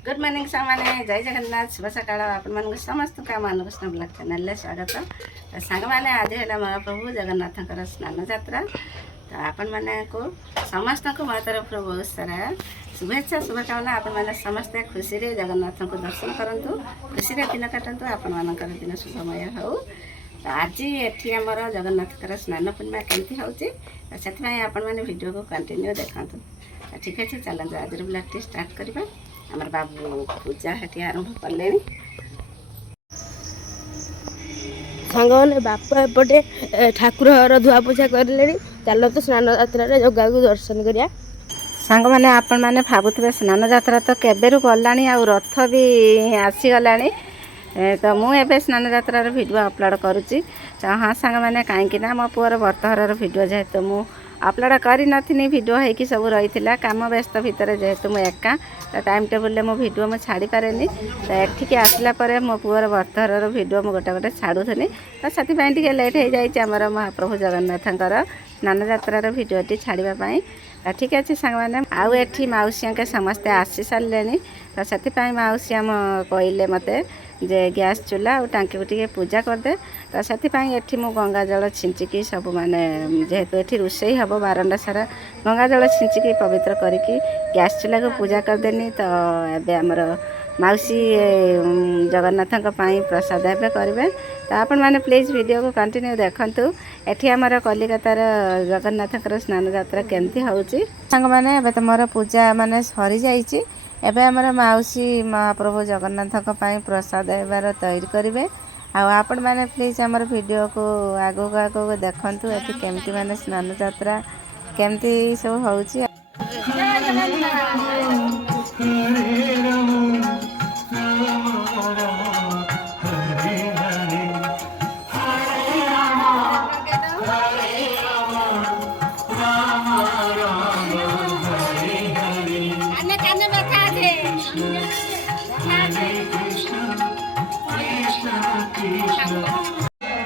Good morning सामाने जय जगन्नाथ शुभ सकाळ आपण मान समस्त काम अनुकृष्ण ब्लॉग चैनल स्वागत। तो सांग मैंने आज है महाप्रभु जगन्नाथ स्नान यात्रा। तो आपण मैंने को समस्त को मो तरफ बहुत सारा शुभेच्छा शुभकामना। आपण मैंने समस्ते खुशी रे जगन्नाथ को दर्शन करंतु, खुशी रे दिन काटंतु, आपण मानकर दिन शुभमय हो। तो आज एठी हमर जगन्नाथ स्नान पूर्णिमा केमती होची से आपण मैंने वीडियो को कंटिन्यू देखंतु। ठीक अच्छे चलते आज ब्लॉग स्टार्ट करवा। आमर बाबू पूजा हेटी आरंभ कले सांगने बापा एपटे ठाकुर घर धुआ पूजा करले। चलो तो स्नान यात्रा जगह को दर्शन करिया। सांग मैंने आपण मैंने भावुवे स्नान यात्रा तो केबेरु गला आ रथ भी आसीगला। तो मुझे स्नान यात्रा वीडियो अपलोड करुच्ची। हाँ सांग मैंने कहीं मो पुअर व्रतहर वीडियो जेहेतु मु अपलोड कर नी भिड हो सब रही कम व्यस्त भितर जेहेतु मुझे एका तो टाइम टेबुल मो भिड मुझे छाड़ी पारे। तो एठिक आसला मो पुअर व्रतहर भिड मुझे गोटे गोटे छाड़ूनी। तो से लेट हो जाए महाप्रभु जगन्नाथ स्नान यात्रार भिडटी छाड़ापी। ठीक अच्छे सांग मैंने आउ एठी मौसी के समस्ते आसी सारे। तो से मौसी आम कहले मत जे गैस चूल्हा और टांकी को टे पूजा करदे। तो से ये गंगा जल छिंचिकी सब माने जेहेतु ये रोषे हम बारंडा सारा गंगा जल छिंचिकी पवित्र करके गैस चूल्हा को पूजा करदेनी। तो एबे आमर मौसी जगन्नाथ प्रसाद एवं करेंगे। तो आपण मैंने प्लीज वीडियो को कंटिन्यू देखंतु। एठी आमर कलिकतार जगन्नाथ स्नान यात्रा केमती होउची सांग माने। एबे तो मोर पूजा माने सरी जाइची। एबे आमर मौसी महाप्रभु जगन्नाथ प्रसाद एबार तैयारी करेंगे। आपण मैंने प्लीज आमर वीडियो को आगो आगो देखंतु। एठी केमती माने स्नान यात्रा केमती सब होउची।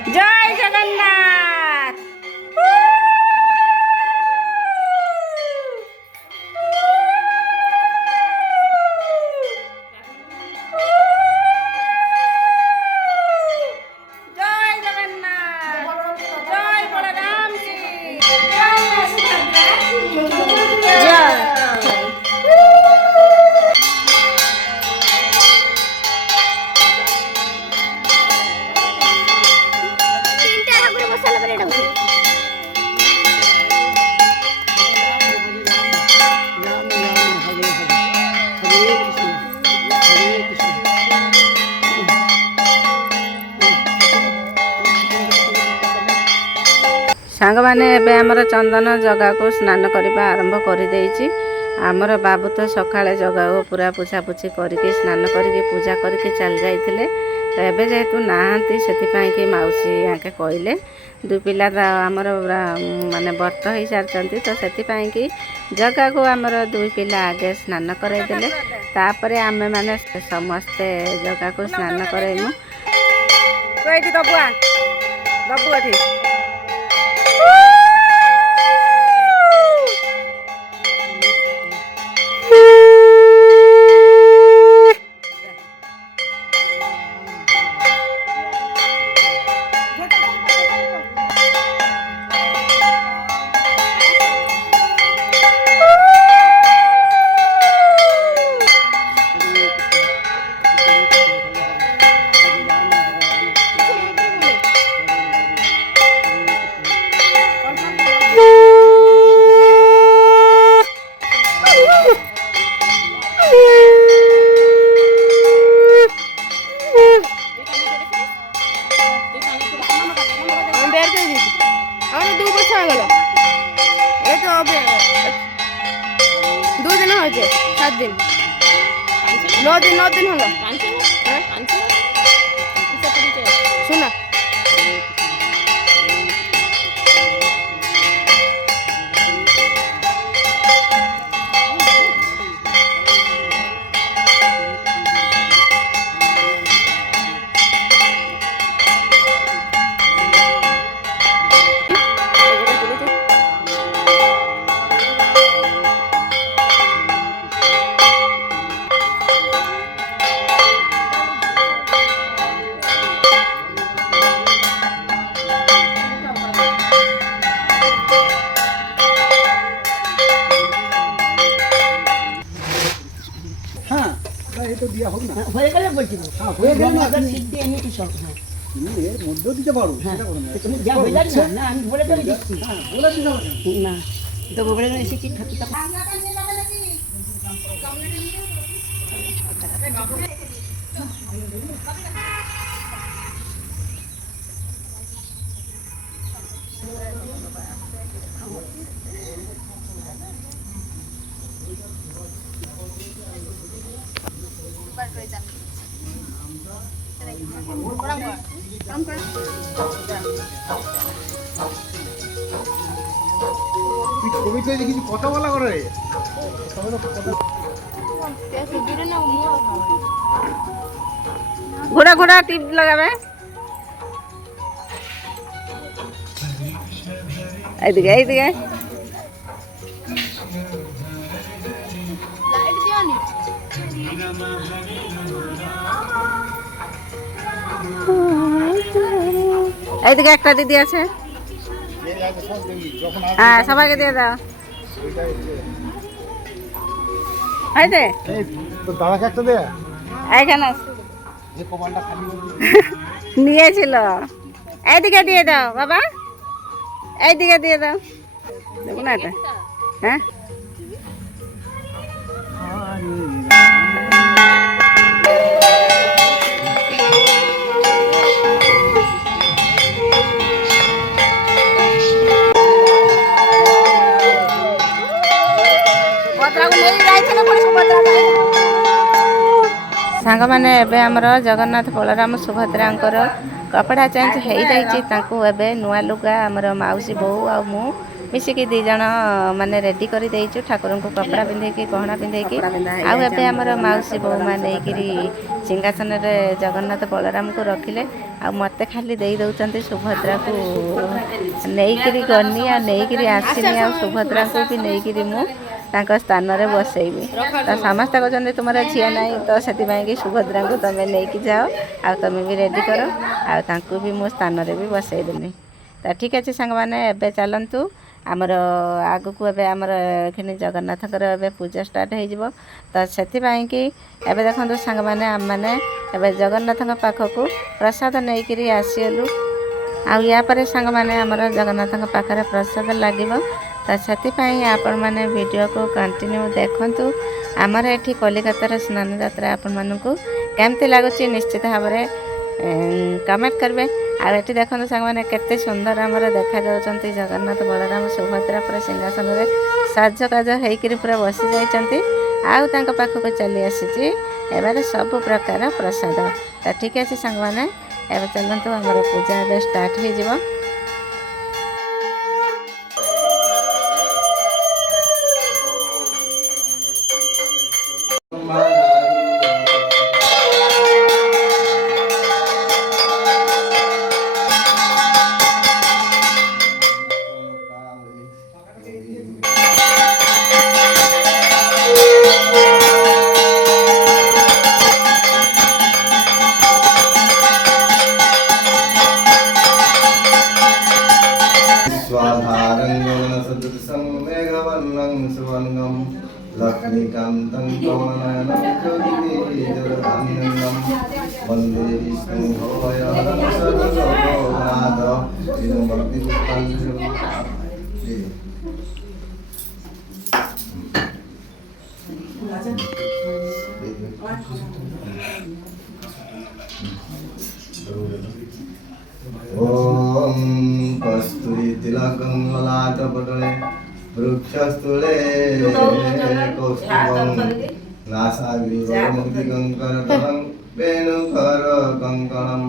जय जगन्नाथ। जय जगन्नाथ। जय बलराम जी। जय सुभद्रा। जय सांग मैंने एबे आमर चंदन जगह को स्नान करने आरंभ कर देइछि। आमर बाबू तो सकाଳେ जगह को पूरा पोछापोछि करके स्नान करके पूजा करके चल जाइथिले। तो एबे जेहेतु नाहांती सेथिपाई कि मौसी आके कहले दु पिला आमर माने व्रत हो सारी। तो सेथिपाई कि जगह को आमर दुई पिला आगे स्नान करदेले। तापरे आमे माने समस्ते जगह को स्नान करैमु। तो एठी दबुआ दबु एठी नौ दिन होगा सुना। এই তো দিয়া হোক না হয়ে গেলে বলছি না। হ্যাঁ হয়ে গেল না মশলা সিদ্ধি এমনি সব, হ্যাঁ। তুমি এর মধ্যেও দিতে পারো সেটা করো না তুমি যা বললে না, না আমি বলে দেবো দিচ্ছি। হ্যাঁ বলে দিতে হবে না, তো বলে এসেছি ঠাকুরটা। তুই কবিতায় দেখি কথা বলা করে রে ঘোড়া ঘোড়া টিপ লাগাবে এইদিকে এইদিকে এইদিকে একটা দিদি আছে হ্যাঁ সবাইকে দিয়ে দাও এই দে তো দাদাকে একটা দে এইখানে আছে। যে কপালটা খালি নিয়েছিল এইদিকে দিয়ে দাও বাবা এইদিকে দিয়ে দাও দেবো না এটা হ্যাঁ ସାଙ୍ଗମାନେ ଏବେ ଆମର ଜଗନ୍ନାଥ ବଳରାମ ସୁଭଦ୍ରାଙ୍କର କପଡ଼ା ଚେଞ୍ଜ ହେଇଯାଇଛି ତାଙ୍କୁ ଏବେ ନୂଆ ଲୁଗା ଆମର ମାଉସୀ ବୋଉ ଆଉ ମୁଁ ମିଶିକି ଦୁଇ ଜଣ ମାନେ ରେଡ଼ି କରିଦେଇଛୁ ଠାକୁରଙ୍କୁ କପଡ଼ା ପିନ୍ଧେଇକି ଗହଣା ପିନ୍ଧେଇକି ଆଉ ଏବେ ଆମର ମାଉସୀ ବୋଉ ମାନେ ନେଇକିରି ସିଂହାସନରେ ଜଗନ୍ନାଥ ବଳରାମକୁ ରଖିଲେ ଆଉ ମୋତେ ଖାଲି ଦେଇ ଦେଉଛନ୍ତି ସୁଭଦ୍ରାକୁ ନେଇକିରି ଗନି ଆଉ ନେଇକିରି ଆସିନି ଆଉ ସୁଭଦ୍ରାଙ୍କୁ ବି ନେଇକିରି ମୁଁ ତାଙ୍କ ସ୍ଥାନରେ ବସେଇବି ତ ସମସ୍ତେ କହୁଛନ୍ତି ତୁମର ଝିଅ ନାହିଁ ତ ସେଥିପାଇଁକି ସୁଭଦ୍ରାଙ୍କୁ ତୁମେ ନେଇକି ଯାଅ ଆଉ ତୁମେ ବି ରେଡ଼ି କର ଆଉ ତାଙ୍କୁ ବି ମୋ ସ୍ଥାନରେ ବି ବସେଇଦେମି ତ ଠିକ୍ ଅଛି ସାଙ୍ଗମାନେ ଏବେ ଚାଲନ୍ତୁ ଆମର ଆଗକୁ ଏବେ ଆମର ଏଖିନି ଜଗନ୍ନାଥଙ୍କର ଏବେ ପୂଜା ଷ୍ଟାର୍ଟ ହେଇଯିବ ତ ସେଥିପାଇଁକି ଏବେ ଦେଖନ୍ତୁ ସାଙ୍ଗମାନେ ଆମମାନେ ଏବେ ଜଗନ୍ନାଥଙ୍କ ପାଖକୁ ପ୍ରସାଦ ନେଇକିରି ଆସିଗଲୁ ଆଉ ୟା ପରେ ସାଙ୍ଗମାନେ ଆମର ଜଗନ୍ନାଥଙ୍କ ପାଖରେ ପ୍ରସାଦ ଲାଗିବ ତ ସେଥିପାଇଁ ଆପଣମାନେ ଭିଡ଼ିଓକୁ କଣ୍ଟିନ୍ୟୁ ଦେଖନ୍ତୁ ଆମର ଏଠି କଲିକତାର ସ୍ନାନ ଯାତ୍ରା ଆପଣମାନଙ୍କୁ କେମିତି ଲାଗୁଛି ନିଶ୍ଚିତ ଭାବରେ କମେଣ୍ଟ କରିବେ ଆଉ ଏଠି ଦେଖନ୍ତୁ ସାଙ୍ଗମାନେ କେତେ ସୁନ୍ଦର ଆମର ଦେଖାଯାଉଛନ୍ତି ଜଗନ୍ନାଥ ବଳରାମ ସୁଭଦ୍ରା ପୁରା ସିଂହାସନରେ ସାଜକାଜ ହେଇକିରି ପୁରା ବସି ଯାଇଛନ୍ତି ଆଉ ତାଙ୍କ ପାଖକୁ ଚାଲି ଆସିଛି ଏବାରେ ସବୁ ପ୍ରକାର ପ୍ରସାଦ ତ ଠିକ୍ ଅଛି ସାଙ୍ଗମାନେ ଏବେ ଚାଲନ୍ତୁ ଆମର ପୂଜା ଏବେ ଷ୍ଟାର୍ଟ ହେଇଯିବ लक्ष्मीकान्तं कमलानं ज्योतिवेदधान्यं वन्दे विष्णुं भवभयहरं सर्वलोकनाथ इदं भक्तिपुष्पाञ्जलिं ॐ कस्तूरी तिलकं ललाटपटले वृक्षस्थूले कौस्तुभं नासाग्रीवमुक्तिकङ्करतलं वेणुकरकङ्कणं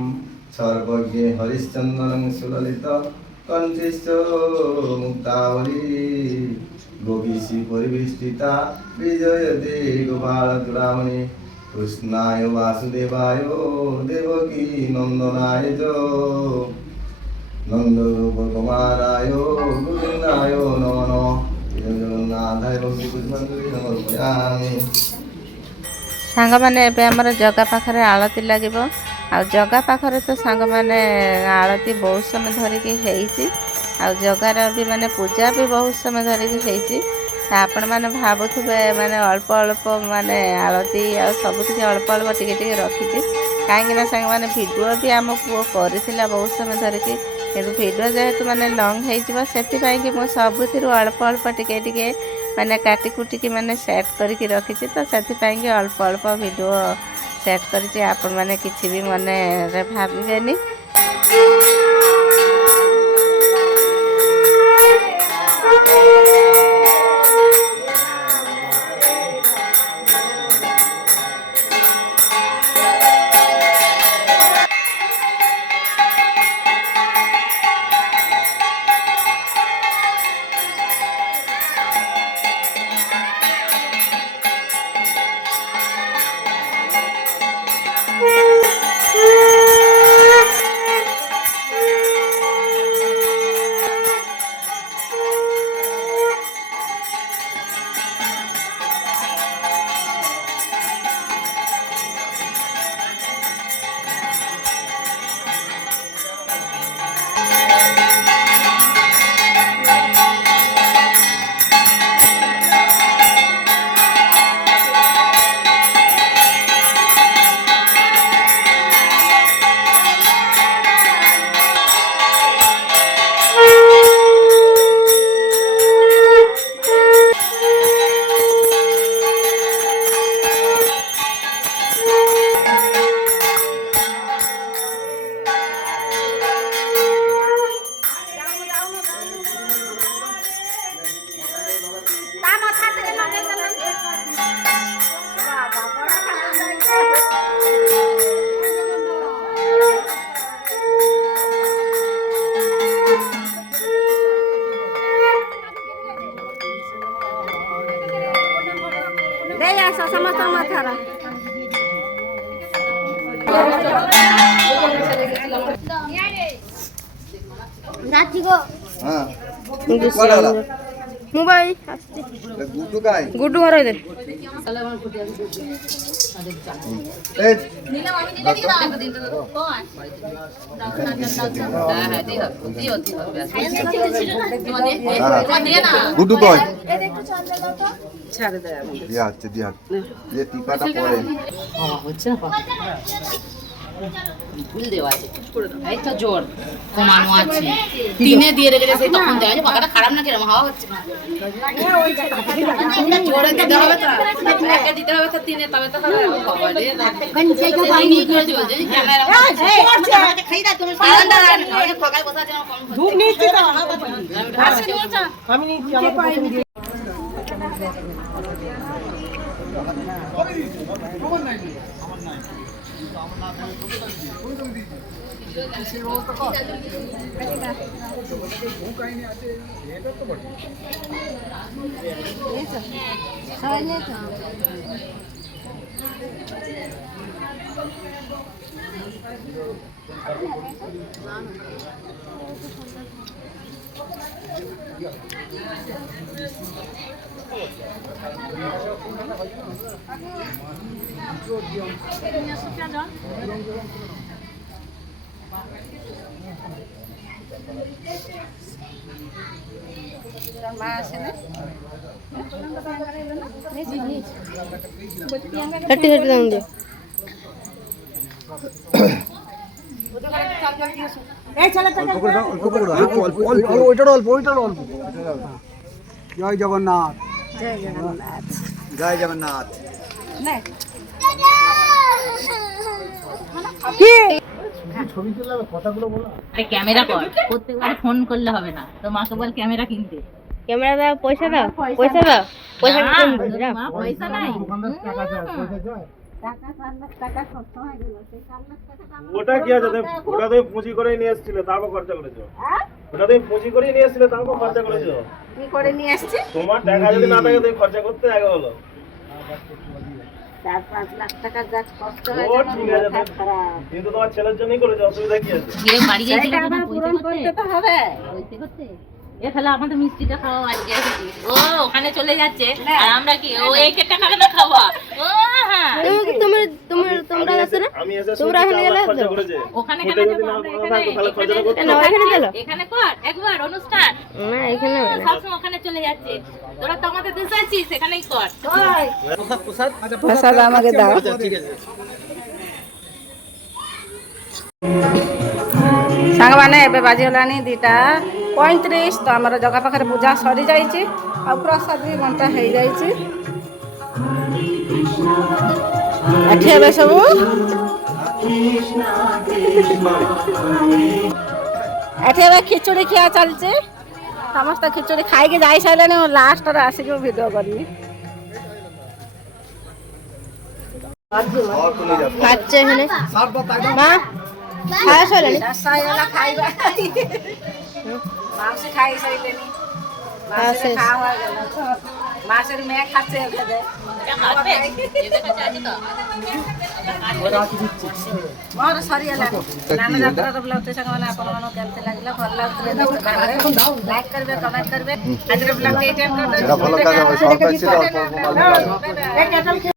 सर्वज्ञे हरिश्चन्दनं सुललित कण्ठिश्च मुक्तावली गोपीशी परिवेष्टिता विजयते गोपालचूडामणि कृष्णाय वासुदेवाय देवकी नन्दनाय च नन्दगोपकुमाराय गोविन्दाय नमो नमः जगन्नाथाय भक्तिपुष्पाञ्जलिं समर्पयामि ସାଙ୍ଗମାନେ ଏବେ ଆମର ଜଗା ପାଖରେ ଆଳତି ଲାଗିବ ଆଉ ଜଗା ପାଖରେ ତ ସାଙ୍ଗମାନେ ଆଳତି ବହୁତ ସମୟ ଧରିକି ହେଇଛି ଆଉ ଜଗାର ବି ମାନେ ପୂଜା ବି ବହୁତ ସମୟ ଧରିକି ହେଇଛି ତା ଆପଣମାନେ ଭାବୁଥିବେ ମାନେ ଅଳ୍ପ ଅଳ୍ପ ମାନେ ଆଳତି ଆଉ ସବୁକିଛି ଅଳ୍ପ ଅଳ୍ପ ଟିକେ ଟିକେ ରଖିଛି। କାହିଁକିନା ସାଙ୍ଗମାନେ ଭିଡ଼ିଓ ବି ଆମ ପୁଅ କରିଥିଲା ବହୁତ ସମୟ ଧରିକି, କିନ୍ତୁ ଭିଡ଼ିଓ ଯେହେତୁ ମାନେ ଲଙ୍ଗ୍ ହେଇଯିବ ସେଥିପାଇଁକି ମୁଁ ସବୁଥିରୁ ଅଳ୍ପ ଅଳ୍ପ ଟିକେ ଟିକେ ମାନେ କାଟି କୁଟିକି ମାନେ ସେଟ୍ କରିକି ରଖିଛି। ତ ସେଥିପାଇଁକି ଅଳ୍ପ ଅଳ୍ପ ଭିଡ଼ିଓ ସେଟ୍ କରିଛି, ଆପଣମାନେ କିଛି ବି ମନରେ ଭାବିବେନି। हाँ कुआडे गला ମୁଁ ଭାଇ ଆସିଛି गुड्डू का है ଗୁଡୁ ଘର ଦେ ए गुड्डू कौन दिया दिया ये टीकाটা পরে হচ্ছে না ফুল দেওয়া আছে এই তো জোর কমানো আছে তিনে দিয়ে রেখেছে সেই তখন দেওয়া আছে পাকাটা খারাপ না কিরকম হাওয়া হচ্ছে জোরে দিতে হবে তো একে দিতে হবে তো তিনে তবে তো হবে বাবা রে এই করে দিও যে ক্যামেরা খাই দাও তুমি সারান্দা ফাঁকায় বসা আছে কম ধূপ নিচ্ছে তো আমি নিচ্ছি আমার পাইনি হেঁটে হেঁটে দাম দিয়ে জয় জগন্নাথ जय जगन्नाथ ছবি তুললে কথাগুলো বলো আরে ক্যামেরা কর প্রত্যেকবার ফোন করলে হবে না তো মাকে বল ক্যামেরা কিনতে ক্যামেরা দাও পয়সা দাও পয়সা দাও পয়সা কিনতে দাও মা পয়সা নাই দোকানদার টাকা চায় পয়সা চায় ওটা কি আছে ওটা তুমি পুঁজি করেই নিয়ে এসেছিলে তারপর খরচা করেছো ওটা তুমি পুঁজি করেই নিয়ে এসেছিলে তারপর খরচা করেছো কি করে নিয়ে আসছি তোমার টাকা যদি না থাকে তুমি খরচা করতে আগে বলো 4-5 লাখ টাকা যা কষ্ট ও ঠিক আছে কিন্তু তোমার ছেলের জন্যই করেছো অসুবিধা কি আছে গিয়ে বাড়ি গিয়েছিল আবার পূরণ করতে তো হবে করতে করতে এ তাহলে আমাদের মিষ্টিটা খাওয়া আজকে ও ওখানে চলে যাচ্ছে আর আমরা কি ও এই টাকা না খাওয়া ও হ্যাঁ তোমরা আছে না আমি এসে শুনছি 4 লাখ খরচা করেছে ওখানে ওটা যদি না কথা থাকতো তাহলে খরচাটা করতে না এখানে দিল এখানে কর একবার অনুষ্ঠান না এখানে হবে না। সবসময় ওখানে চলে যাচ্ছে তোরা তো আমাদের দেশে আছিস সেখানেই কর প্রসাদ আমাকে দাও। ସାଙ୍ଗମାନେ ଏବେ ବାଜିଗଲାଣି 2:35 ତ ଆମର ଜଗା ପାଖରେ ପୂଜା ସରିଯାଇଛି ଆଉ ପ୍ରସାଦ ବି ବଣ୍ଟା ହେଇଯାଇଛି। ଏଠି ଏବେ ସବୁ ଏଠି ଏବେ ଖିଚୁଡ଼ି ଖିଆ ଚାଲିଛି। ସମସ୍ତେ ଖିଚୁଡ଼ି ଖାଇକି ଯାଇସାରିଲେଣି। ମୁଁ ଲାଷ୍ଟରେ ଆସିକି ଭିଡ଼ିଓ କରିବି। ଖାচ্ছে এখানে মা খাওয়া সরিলাଣି ଶେଷ ହେଇଗଲା ଖାଇବା। ମାଉସୀ ଖାଇସାରିଲେଣି। ମାଉସୀ ଖାওয়া ହେଇଗଲା। ମାଉସୀର ମେ ଖାচ্ছে ଏବେ ମୋର ସରିଗଲାଣି। ସ୍ନାନ ଯାତ୍ରାର ବ୍ଲଗଟି ସାଙ୍ଗମାନେ ଆପଣମାନଙ୍କୁ କେମିତି ଲାଗିଲା? ଭଲ ଲାଗୁଥିଲେ ଲାଇକ୍ କରିବେ, କମେଣ୍ଟ କରିବେ। ଆଜିର ବ୍ଲଗଟି ଏଇଠି ସେଟା ଭଲ କାମ ସର୍ପ୍ରାଇଜ ছিল।